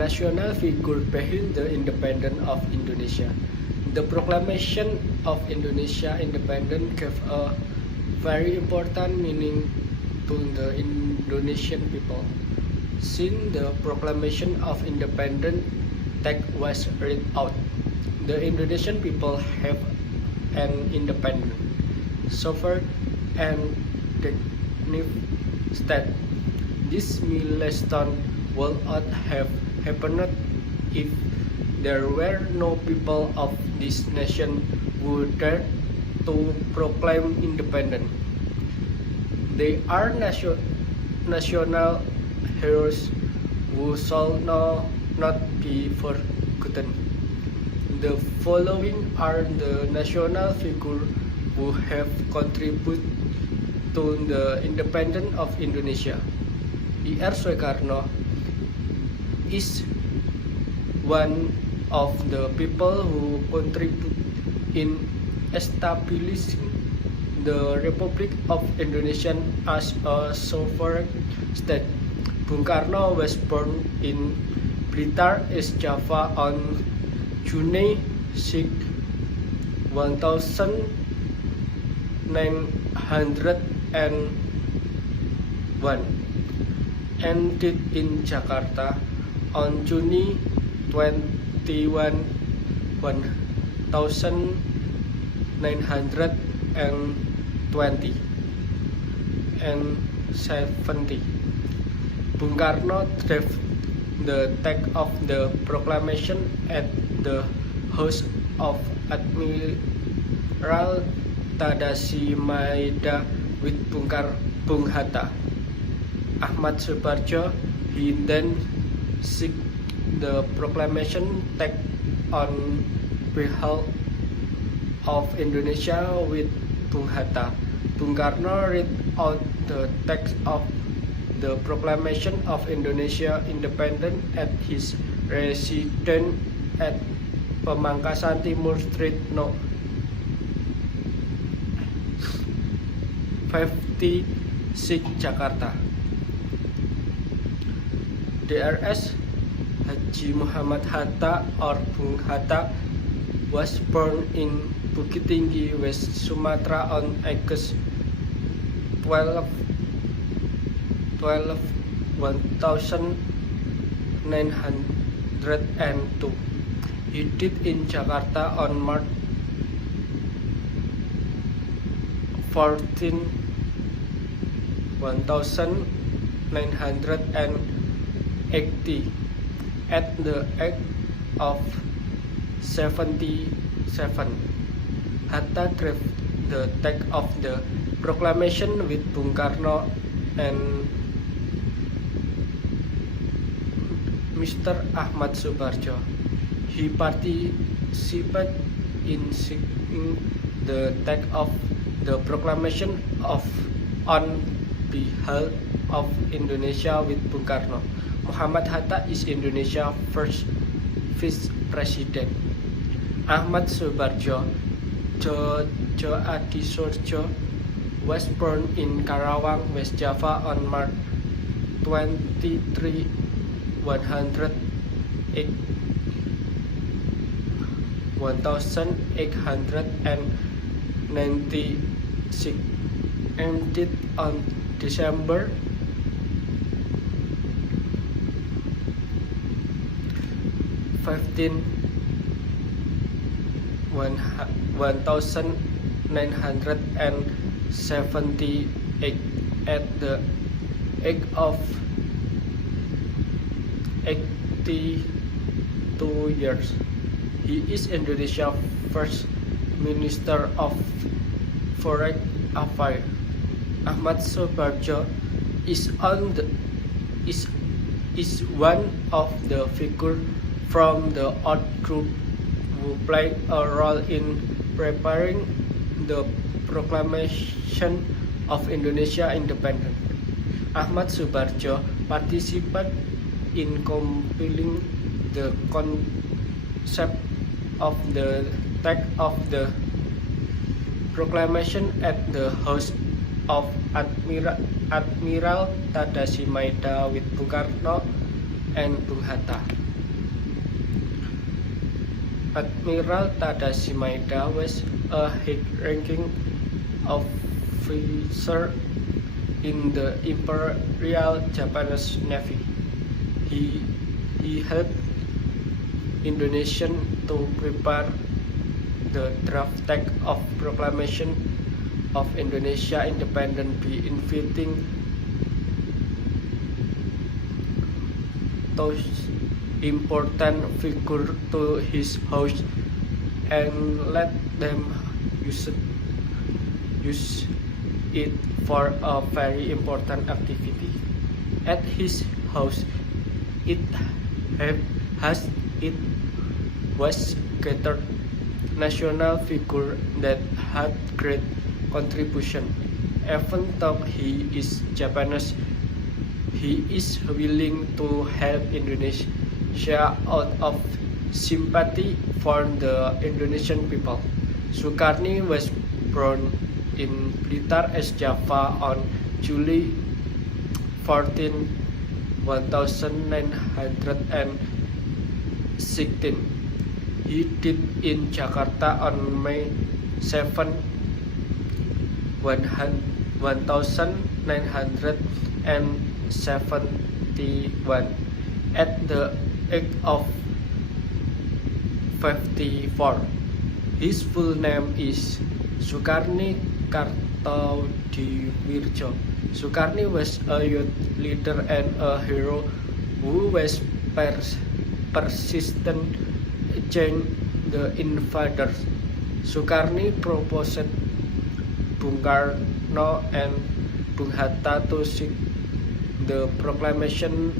national figure behind the independence of Indonesia. The proclamation of Indonesia independence gave a very important meaning to the Indonesian people. Since the proclamation of independence text was read out, the Indonesian people have an independent, sovereign, and dignified state. This milestone would not have happened if there were no people of this nation who dared to proclaim independence. They are national heroes who shall not be forgotten. The following are the national figures who have contributed to the independence of Indonesia. E.R. Soekarno is one of the people who contribute in establishing the Republic of Indonesia as a sovereign state. Bung Karno was born in Blitar, East Java on June 6, 1901 and died in Jakarta on June 21, 1920 and 70. Bung Karno gave the text of the proclamation at the house of Admiral Tadashi Maeda with Bung Hatta. Ahmad Suparjo, he then signed the proclamation text on behalf of Indonesia with Bung Hatta. Bung Karno read out the text of the proclamation of Indonesia independence at his residence at Pemangkasan Timur Street No. 56 Jakarta. Drs. Haji Muhammad Hatta or Bung Hatta was born in Bukit Tinggi, West Sumatra on August 12, 1902. He died in Jakarta on March 14, 1980 at the age of 77. Hatta gave the text of the proclamation with Bung Karno and Mr. Ahmad Suparjo. He participated in signing the text of the proclamation on behalf of Indonesia with Bung Karno. Muhammad Hatta is Indonesia's first vice president. Ahmad Suparjo Djoko Adisurjo was born in Karawang, West Java on March 23, 1896 and died on December 15, 1978 at the age of 82 years. He is Indonesia's first Minister of Foreign Affairs. Ahmad Suparjo is one of the figures from the art group who played a role in preparing the proclamation of Indonesia independence. Ahmad Suparjo participated in compiling the concept of the text of the proclamation at the house of Admiral Tadashi Maeda with Bung Karno and Bung Hatta. Admiral Tadashi Maeda was a high-ranking officer in the Imperial Japanese Navy. He helped Indonesia to prepare the draft text of Proclamation of Indonesia Independence by inviting those important figures to his house and let them use it for a very important activity. At his house, it was gathered national figure that had great contribution. Even though he is Japanese, he is willing to help Indonesia out of sympathy for the Indonesian people. Sukarni was born in Blitar, East Java on July 14, 1916. He died in Jakarta on May 7, 1971 at the age of 54. His full name is Sukarni Kartodiwirjo. Sukarni was a youth leader and a hero who was persistent against the invaders. Sukarni proposed Bung Karno and Bung Hatta to seek the proclamation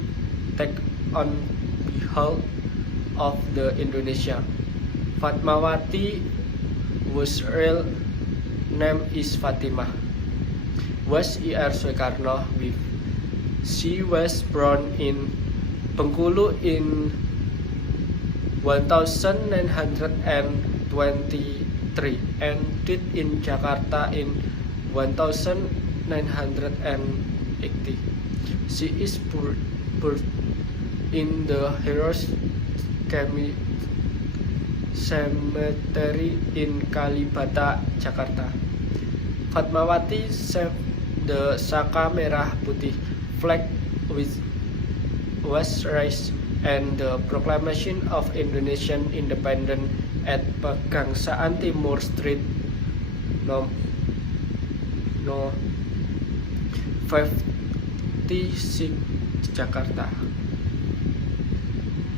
text on behalf of the Indonesia. Fatmawati, whose real name is Fatimah, was E.R. Soekarno with. She was born in Bengkulu in 1923 and died in Jakarta in 1980. She is buried in the Heroes Cemetery in Kalibata, Jakarta. Fatmawati saved the Saka Merah Putih flag which was raised and the proclamation of Indonesian independence at Pegangsaan Timur Street No. 56, Jakarta.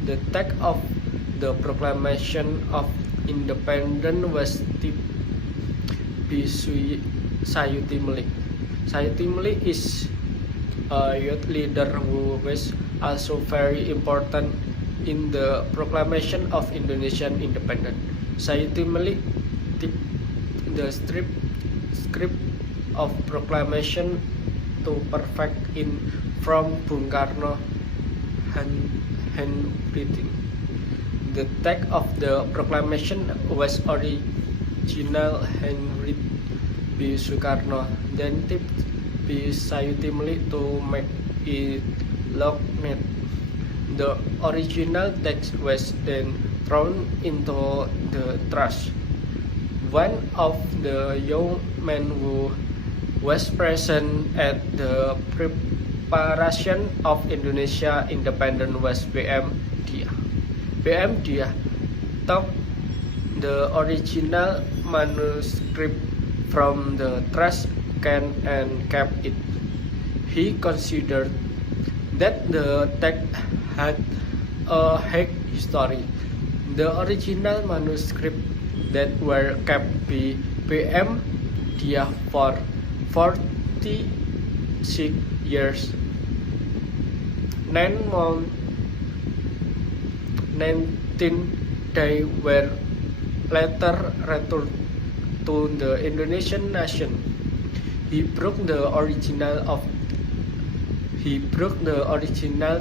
The text of the Proclamation of Independence was typed by Sayuti Melik. Sayuti Melik is a youth leader who was also very important in the Proclamation of Indonesian Independence. Sayuti Melik typed the script of Proclamation to perfect in from Bung Karno handwriting. The text of the proclamation was original handwritten by Sukarno, then typed by Sayuti Melik to make it look neat. The original text was then thrown into the trash. One of the young men who was present at the preparation of Indonesia independence was B.M. Dia. B.M. Dia took the original manuscript from the trash can and kept it. He considered that the text had a high history. The original manuscript that were kept by B.M. Dia for 46 years, 9 months, 19 days were later returned to the Indonesian nation. He broke the original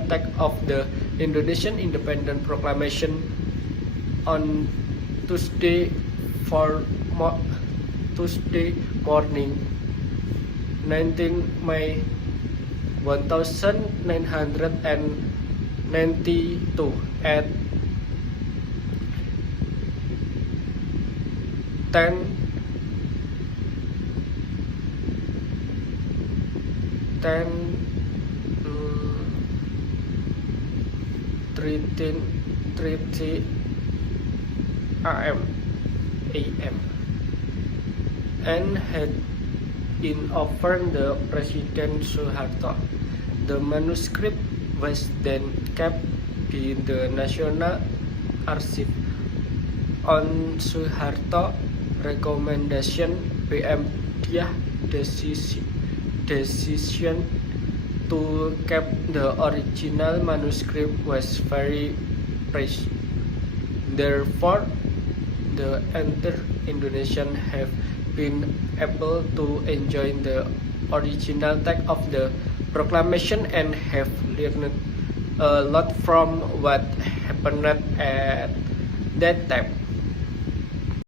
text of the Indonesian Independence Proclamation on Tuesday morning, 19 May 1992 at 10 30 AM and had in offered the President Suharto. The manuscript was then kept in the National Archive. On Suharto recommendation, PM Diah decision to keep the original manuscript was very pressed. Therefore, the entire Indonesian have been able to enjoy the original text of the proclamation and have learned a lot from what happened at that time.